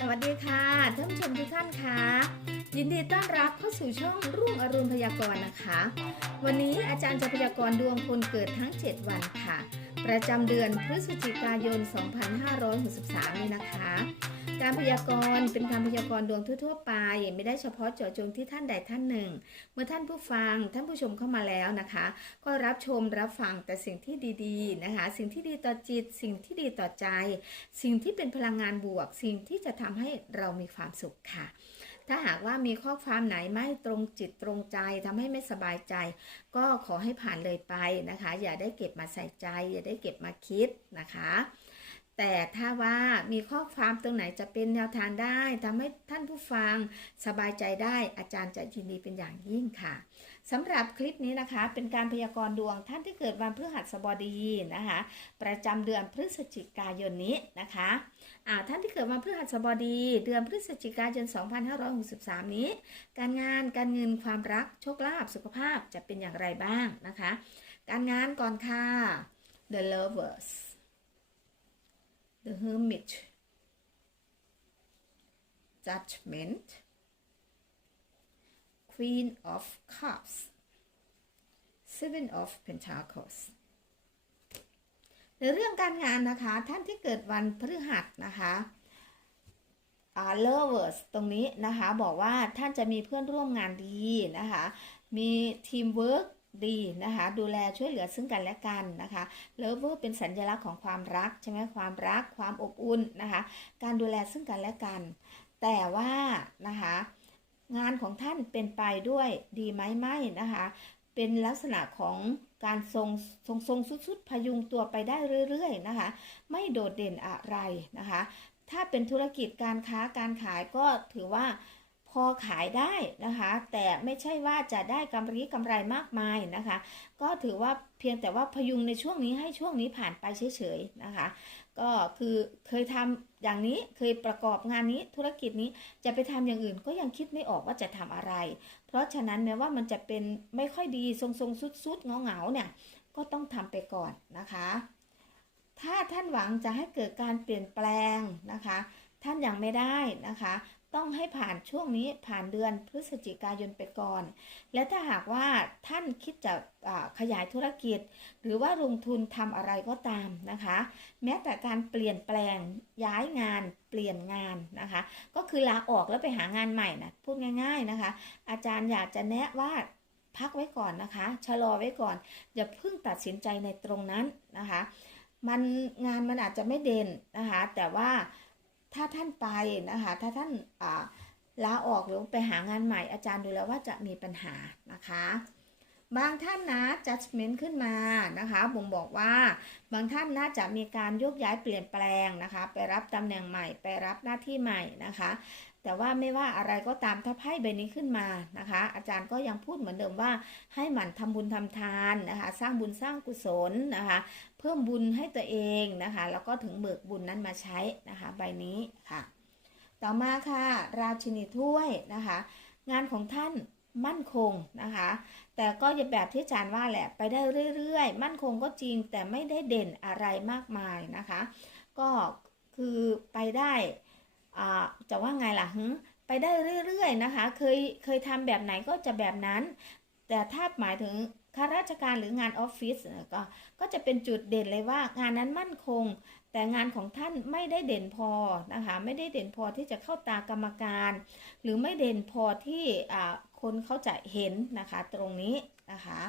สวัสดีค่ะท่านผู้ชมทุกท่านคะยินดีต้อนรับเข้าสู่ช่องรุ่งอรุณพยากรณ์นะคะ วันนี้อาจารย์จะพยากรณ์ดวงคนเกิดทั้ง 7 วันค่ะ ประจำเดือนพฤศจิกายน 2563 นี้นะคะ การพยากรณ์เป็นการพยากรณ์ดวงทั่ว ๆ ไป ไม่ได้เฉพาะเจาะจงที่ท่านใดท่านหนึ่ง เมื่อท่านผู้ฟังท่านผู้ชมเข้ามาแล้วนะคะ ก็รับชมรับฟังแต่สิ่งที่ดีๆนะคะ สิ่งที่ดีต่อจิต สิ่งที่ดีต่อใจ สิ่งที่เป็นพลังงานบวก สิ่งที่จะทำให้เรามีความสุขค่ะ ถ้าหากว่ามีข้อความไหนไม่ตรงจิตตรงใจทำให้ไม่สบายใจ ก็ขอให้ผ่านเลยไปนะคะ อย่าได้เก็บมาใส่ใจ อย่าได้เก็บมาคิดนะคะ แต่ถ้าว่ามีข้อความตรงไหนจะเป็นแนวทางได้ทำให้ท่านผู้ฟังสบายใจได้อาจารย์จะยินดีเป็นอย่างยิ่งค่ะสำหรับคลิปนี้นะคะ เป็นการพยากรณ์ดวงท่านที่เกิดวันพฤหัสบดีนะคะ ประจำเดือนพฤศจิกายนนี้นะคะอ่าท่านที่เกิดวันพฤหัสบดี เดือนพฤศจิกายน 2563 นี้ การงานการเงินความรักโชคลาภสุขภาพจะเป็นอย่างไรบ้างนะคะ การงานก่อนค่ะ The Lovers The Hermit Judgment Queen of Cups Seven of Pentacles ในเรื่องการงานนะคะ ท่านที่เกิดวันพฤหัสนะคะอ่า lovers ตรงนี้นะคะ บอกว่าท่านจะมีเพื่อนร่วมงานดีนะคะ มีทีมเวิร์ก ดีนะคะ ดูแลช่วยเหลือซึ่งกันและกันนะคะ lover เป็นสัญลักษณ์ของความรักใช่ไหมความรักความอบอุ่นนะคะ การดูแลซึ่งกันและกัน แต่ว่านะคะงานของท่านเป็นไปด้วยดีไหมไม่นะคะเป็นลักษณะของการทรงทรงทรงสุดๆพยุงตัวไปได้เรื่อยๆนะคะ ไม่โดดเด่นอะไรนะคะ ถ้าเป็นธุรกิจการค้าการขายก็ถือว่า อขายได้นะคะ แต่ไม่ใช่ว่าจะได้กำไรกำไรมากมายนะคะ ก็ถือว่าเพียงแต่ว่าพยุงในช่วงนี้ให้ช่วงนี้ผ่านไปเฉยๆนะคะ ก็คือเคยทำอย่างนี้เคยประกอบงานนี้ธุรกิจนี้จะไปทำอย่างอื่นก็ยังคิดไม่ออกว่าจะทำอะไร เพราะฉะนั้นแม้ว่ามันจะเป็นไม่ค่อยดีทรงทรงสุดสุดเงาเงาๆเนี่ยก็ต้องทำไปก่อนนะคะ ถ้าท่านหวังจะให้เกิดการเปลี่ยนแปลงนะคะ ท่านยังไม่ได้นะคะ ต้องให้ผ่านช่วงนี้ผ่านเดือนพฤศจิกายนไปก่อน และถ้าหากว่าท่านคิดจะขยายธุรกิจ หรือว่าลงทุนทำอะไรก็ตามนะคะ แม้แต่การเปลี่ยนแปลงย้ายงานเปลี่ยนงานนะคะ ก็คือลาออกแล้วไปหางานใหม่นะพูดง่าย ๆนะคะ อาจารย์อยากจะแนะว่าพักไว้ก่อนนะคะ ชะลอไว้ก่อน อย่าเพิ่งตัดสินใจในตรงนั้นนะคะ มันงานมันอาจจะไม่เด่นนะคะ แต่ว่า ถ้าท่านไปนะคะ ถ้าท่านาลาออกหรือไปหางานใหม่อาจารย์ดูแล้วว่าจะมีปัญหานะคะ บางท่านนะ judgment ขึ้นมานะคะบ่งบอกว่าบางท่านน่าจะมีการโยกย้ายเปลี่ยนแปลงนะคะ ไปรับตำแหน่งใหม่ ไปรับหน้าที่ใหม่นะคะ แต่ว่าไม่ว่าอะไรก็ตามถ้าไพ่ใบนี้ขึ้นมานะคะ อาจารย์ก็ยังพูดเหมือนเดิมว่าให้หมั่นทำบุญทำทานนะคะ สร้างบุญสร้างกุศลนะคะ เพิ่มบุญให้ตัวเองนะคะ แล้วก็ถึงเบิกบุญนั้นมาใช้นะคะ ใบนี้ค่ะ ต่อมาค่ะ ราชินีถ้วยนะคะ งานของท่านมั่นคงนะคะ แต่ก็อย่าแบบที่อาจารย์ว่าแหละไปได้เรื่อยๆ มั่นคงก็จริงแต่ไม่ได้เด่นอะไรมากมายนะคะ ก็คือไปได้ จะว่าไงล่ะหึไปได้เรื่อยๆนะคะ เคยเคยทำแบบไหนก็จะแบบนั้น แต่ถ้าหมายถึงข้าราชการหรืองานออฟฟิศก็ก็จะเป็นจุดเด่นเลยว่างานนั้นมั่นคง แต่งานของท่านไม่ได้เด่นพอนะคะไม่ได้เด่นพอที่จะเข้าตากรรมการ หรือไม่เด่นพอที่คนเขาจะเห็นนะคะตรงนี้นะคะ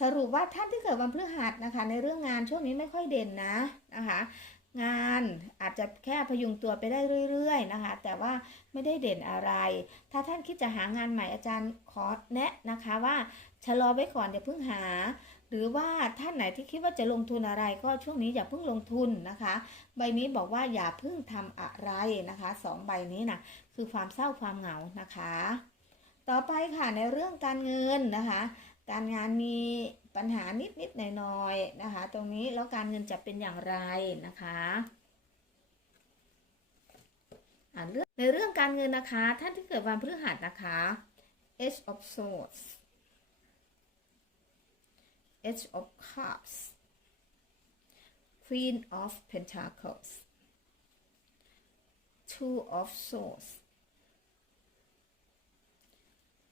สรุปว่าท่านที่เกิดวันพฤหัสนะคะในเรื่องงานช่วงนี้ไม่ค่อยเด่นนะนะคะ งานอาจจะแค่พยุงตัวไปได้เรื่อยๆนะคะ แต่ว่าไม่ได้เด่นอะไร ถ้าท่านคิดจะหางานใหม่อาจารย์ขอแนะนะคะว่าชะลอไว้ก่อนอย่าเพิ่งหา หรือว่าท่านไหนที่คิดว่าจะลงทุนอะไร ก็ช่วงนี้อย่าเพิ่งลงทุนนะคะ ใบนี้บอกว่าอย่าเพิ่งทำอะไรนะคะสองใบนี้นะคือความเศร้าความเหงานะคะ ต่อไปค่ะในเรื่องการเงินนะคะ การงานมี ปัญหานิดนิดๆหน่อยหน่อยๆนะคะ ตรงนี้แล้วการเงินจะเป็นอย่างไรนะคะอ่าเรื่องในเรื่องการเงินนะคะ ท่านที่เกิดวันพฤหัสนะคะ H of Swords H of Cups Queen of Pentacles two of swords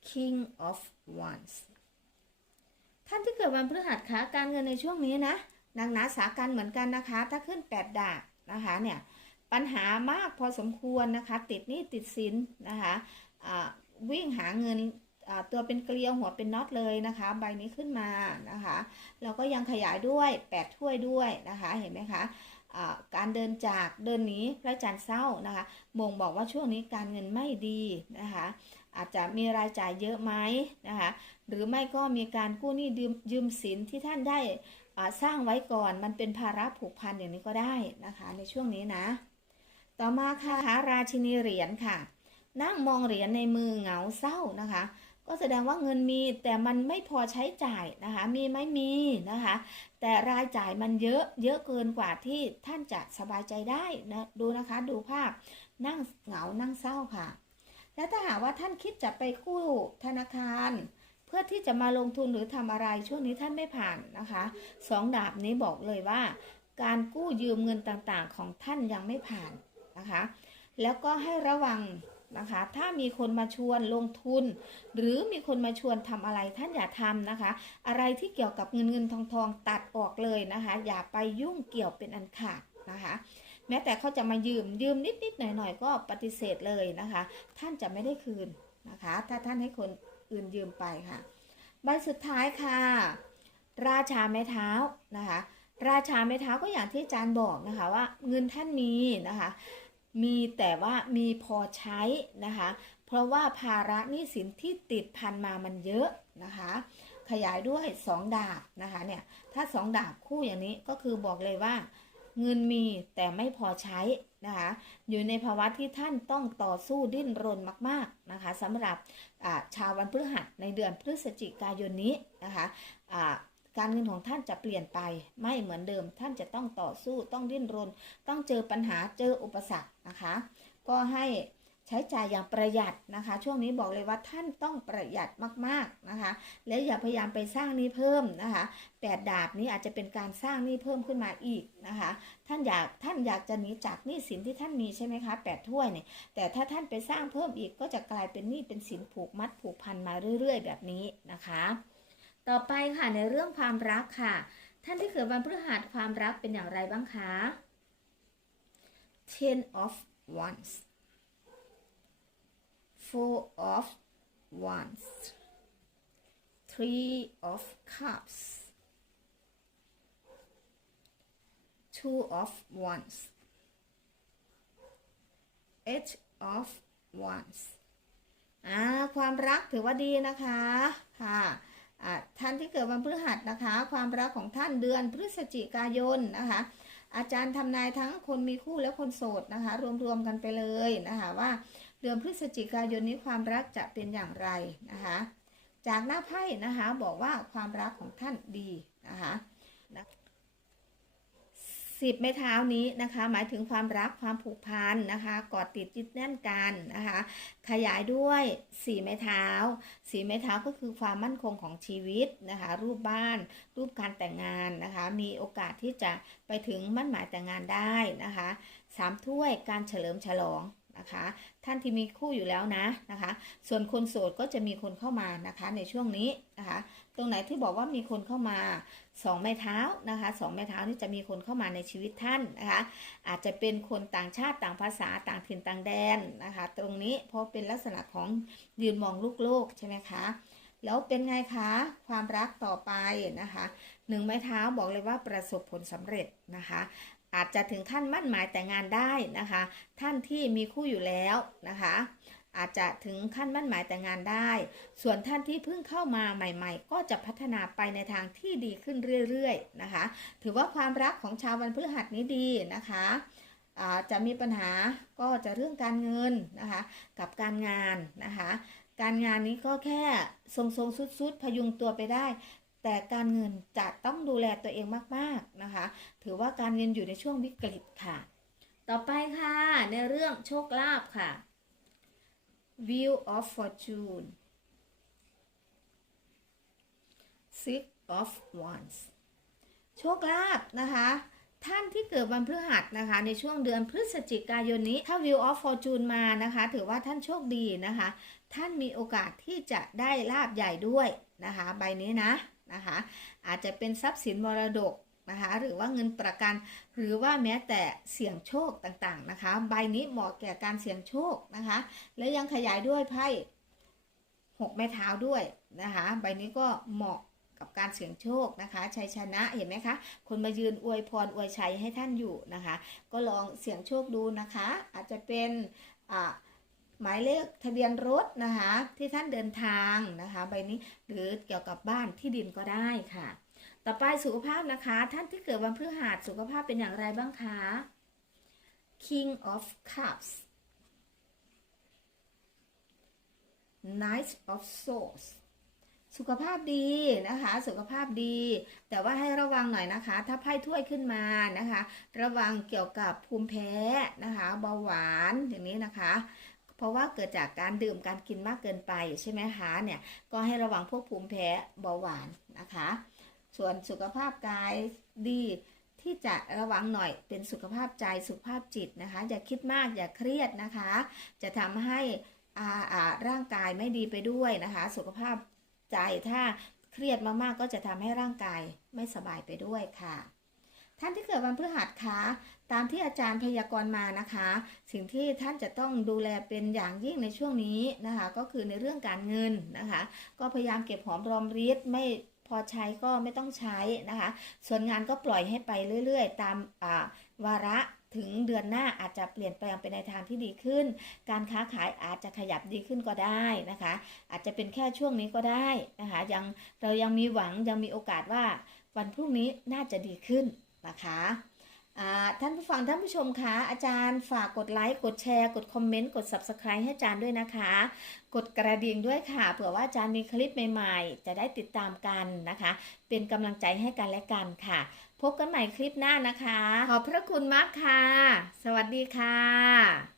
king of wands ท่านที่เกิดวันพฤหัสคะการเงินในช่วงนี้นะหนักหนาสากันเหมือนกันนะคะ ถ้าขึ้น 8 ดาบนะคะเนี่ยปัญหามากพอสมควรนะคะ ติดหนี้ติดสินนะคะอ่าวิ่งหาเงินตัวเป็นเกลียวหัวเป็นน็อตเลยนะคะ ใบนี้ขึ้นมานะคะแล้วก็ยังขยายด้วย8ถ้วยด้วยนะคะเห็นไหมคะอ่าการเดินจากเดินหนีพระจันทร์เศร้านะคะบ่งบอกว่าช่วงนี้การเงินไม่ดีนะคะอาจจะมีรายจ่ายเยอะไหมนะคะ หรือไม่ก็มีการกู้หนี้ยืมสินที่ท่านได้สร้างไว้ก่อนมันเป็นภาระผูกพันอย่างนี้ก็ได้นะคะ ในช่วงนี้นะ ต่อมาค่ะราชินีเหรียญค่ะ นั่งมองเหรียญในมือเหงาเศร้านะคะ ก็แสดงว่าเงินมีแต่มันไม่พอใช้จ่ายนะคะ มีไหมมีนะคะ แต่รายจ่ายมันเยอะเยอะเกินกว่าที่ท่านจะสบายใจได้นะดูนะคะดูภาพนั่งเหงานั่งเศร้าค่ะ และถ้าหากว่าท่านคิดจะไปกู้ธนาคาร เพื่อที่จะมาลงทุนหรือทำอะไรช่วงนี้ท่านไม่ผ่านนะคะสองดาบนี้บอกเลยว่า การกู้ยืมเงินต่างๆ ของท่านยังไม่ผ่านนะคะ แล้วก็ให้ระวังนะคะ ถ้ามีคนมาชวนลงทุน หรือมีคนมาชวนทำอะไรท่านอย่าทำนะคะ อะไรที่เกี่ยวกับเงินเงินทองทองตัดออกเลยนะคะ อย่าไปยุ่งเกี่ยวเป็นอันขาดนะคะแม้แต่เขาจะมายืมยืมนิดๆหน่อยๆก็ปฏิเสธเลยนะคะ ท่านจะไม่ได้คืนนะคะ ถ้าท่านให้คน อื่นยืมไปค่ะใบสุดท้ายค่ะ ราชาไม้เท้านะคะ ราชาไม้เท้าก็อย่างที่อาจารย์บอกนะคะว่าเงินท่านมีนะคะ มีแต่ว่ามีพอใช้นะคะ เพราะว่าภาระหนี้สินที่ติดพันมามันเยอะนะคะ ขยายด้วย 2 ดาบนะคะเนี่ยถ้า 2 ดาบคู่อย่างนี้ก็คือบอกเลยว่า เงินมีแต่ไม่พอใช้นะคะ อยู่ในภาวะที่ท่านต้องต่อสู้ดิ้นรนมาก ๆนะคะสำหรับชาววันพฤหัสในเดือนพฤศจิกายนนี้นะคะะการเงินของท่านจะเปลี่ยนไปไม่เหมือนเดิม ท่านจะต้องต่อสู้ต้องดิ้นรน ต้องเจอปัญหาเจออุปสรรคนะคะ ก็ให้ ใช้จ่ายอย่างประหยัดนะคะ ช่วงนี้บอกเลยว่าท่านต้องประหยัดมากๆนะคะ และอย่าพยายามไปสร้างนี้เพิ่มนะคะแปดดาบนี้อาจจะเป็นการสร้างนี้เพิ่มขึ้นมาอีกนะคะ ท่านอยากท่านอยากจะหนีจากหนี้สินที่ท่านมีใช่ไหมคะแปดถ้วยเนี่ยแต่ถ้าท่านไปสร้างเพิ่มอีกก็จะกลายเป็นหนี้เป็นสินผูกมัดผูกพันมาเรื่อย ๆ แบบนี้นะคะ ต่อไปค่ะในเรื่องความรักค่ะ ท่านที่เกิดวันพฤหัสความรักเป็นอย่างไรบ้างคะ Ten of Wands Four of Wands Three of Cups Two of Wands Eight of Wands อ่าความรักถือว่าดีนะคะค่ะท่านที่เกิดวันพฤหัสนะคะ ความรักของท่านเดือนพฤศจิกายนนะคะ อาจารย์ทำนายทั้งคนมีคู่และคนโสดนะคะ รวมๆกันไปเลยนะคะว่า เดือนพฤศจิกายนนี้ความรักจะเป็นอย่างไรนะคะ จากหน้าไพ่นะคะบอกว่าความรักของท่านดีนะคะสิบไม้เท้านี้นะคะ หมายถึงความรักความผูกพันนะคะกอดติดยึดแน่นกันนะคะ ขยายด้วยสี่ไม้เท้าสี่ไม้เท้าก็คือความมั่นคงของชีวิตนะคะ รูปบ้าน รูปการแต่งงานนะคะ มีโอกาสที่จะไปถึงมั่นหมายแต่งงานได้นะคะสามถ้วยการเฉลิมฉลอง นะคะ ท่านที่มีคู่อยู่แล้วนะนะคะ ส่วนคนโสดก็จะมีคนเข้ามานะคะในช่วงนี้นะคะ ตรงไหนที่บอกว่ามีคนเข้ามาสองไม้เท้านะคะสองไม้เท้านี่จะมีคนเข้ามาในชีวิตท่านนะคะ อาจจะเป็นคนต่างชาติต่างภาษาต่างถิ่นต่างแดนนะคะ ตรงนี้เพราะเป็นลักษณะของยืนมองลูกโลกใช่ไหมคะแล้วเป็นไงคะความรักต่อไปนะคะหนึ่งไม้เท้าบอกเลยว่าประสบผลสำเร็จนะคะ อาจจะถึงขั้นมั่นหมายแต่งงานได้นะคะ ท่านที่มีคู่อยู่แล้วนะคะ อาจจะถึงขั้นมั่นหมายแต่งงานได้ ส่วนท่านที่เพิ่งเข้ามาใหม่ ๆ ก็จะพัฒนาไปในทางที่ดีขึ้นเรื่อยๆนะคะ ถือว่าความรักของชาววันพฤหัสนี้ดีนะคะอาจะมีปัญหาก็จะเรื่องการเงินนะคะกับการงานนะคะ การงานนี้ก็แค่ทรงๆสุดๆ พยุงตัวไปได้ แต่การเงินจะต้องดูแลตัวเองมากๆนะคะ ถือว่าการเงินอยู่ในช่วงวิกฤตค่ะ ต่อไปค่ะ ในเรื่องโชคลาภค่ะ View of Fortune Six of Wands โชคลาภนะคะท่านที่เกิดวันพฤหัสนะคะ ในช่วงเดือนพฤศจิกายนนี้ถ้า View of Fortune มานะคะ ถือว่าท่านโชคดีนะคะ ท่านมีโอกาสที่จะได้ลาบใหญ่ด้วยนะคะ ใบนี้นะ นะคะอาจจะเป็นทรัพย์สินมรดกนะคะหรือว่าเงินประกันหรือว่าแม้แต่เสี่ยงโชคต่างๆนะคะ ใบนี้เหมาะแก่การเสี่ยงโชคนะคะ และยังขยายด้วยไพ่หกไม้เท้าด้วยนะคะใบนี้ก็เหมาะกับการเสี่ยงโชคนะคะชัยชนะเห็นไหมคะ คนมายืนอวยพรอวยชัยให้ท่านอยู่นะคะ ก็ลองเสี่ยงโชคดูนะคะ อาจจะเป็นอ่า หมายเลขทะเบียนรถนะคะที่ท่านเดินทางนะคะใบนี้หรือเกี่ยวกับบ้านที่ดินก็ได้ค่ะ ต่อไปสุขภาพนะคะ ท่านที่เกิดวันพฤหัสสุขภาพเป็นอย่างไรบ้างคะ King of Cups Knight of Swords สุขภาพดีนะคะ สุขภาพดี แต่ว่าให้ระวังหน่อยนะคะ ถ้าไพ่ถ้วยขึ้นมานะคะ ระวังเกี่ยวกับภูมิแพ้นะคะเบาหวานอย่างนี้นะคะ เพราะว่าเกิดจากการดื่มการกินมากเกินไปใช่ไหมคะเนี่ยก็ให้ระวังพวกภูมิแพ้เบาหวานนะคะ ส่วนสุขภาพกายดีที่จะระวังหน่อยเป็นสุขภาพใจสุขภาพจิตนะคะ อย่าคิดมากอย่าเครียดนะคะ จะทำให้อ่าร่างกายไม่ดีไปด้วยนะคะ สุขภาพใจถ้าเครียดมากๆก็จะทำให้ร่างกายไม่สบายไปด้วยค่ะ ท่านที่เกิดวันพฤหัสคะ ตามที่อาจารย์พยากรณ์มานะคะ สิ่งที่ท่านจะต้องดูแลเป็นอย่างยิ่งในช่วงนี้นะคะ ก็คือในเรื่องการเงินนะคะ ก็พยายามเก็บหอมรอมริบไม่พอใช้ก็ไม่ต้องใช้นะคะ ส่วนงานก็ปล่อยให้ไปเรื่อยๆ ตามวาระถึงเดือนหน้าอาจจะเปลี่ยนแปลงไปในทางที่ดีขึ้น การค้าขายอาจจะขยับดีขึ้นก็ได้นะคะ อาจจะเป็นแค่ช่วงนี้ก็ได้นะคะยังเรายังมีหวังยังมีโอกาสว่าวันพรุ่งนี้น่าจะดีขึ้นนะคะ ท่านผู้ฟังท่านผู้ชมคะอาจารย์ฝากกดไลค์กดแชร์กดคอมเมนต์กด subscribe ให้อาจารย์ด้วยนะคะ กดกระดิ่งด้วยค่ะเผื่อว่าอาจารย์มีคลิปใหม่ๆ จะได้ติดตามกันนะคะ เป็นกำลังใจให้กันและกันค่ะ พบกันใหม่คลิปหน้านะคะ ขอบพระคุณมากค่ะ สวัสดีค่ะ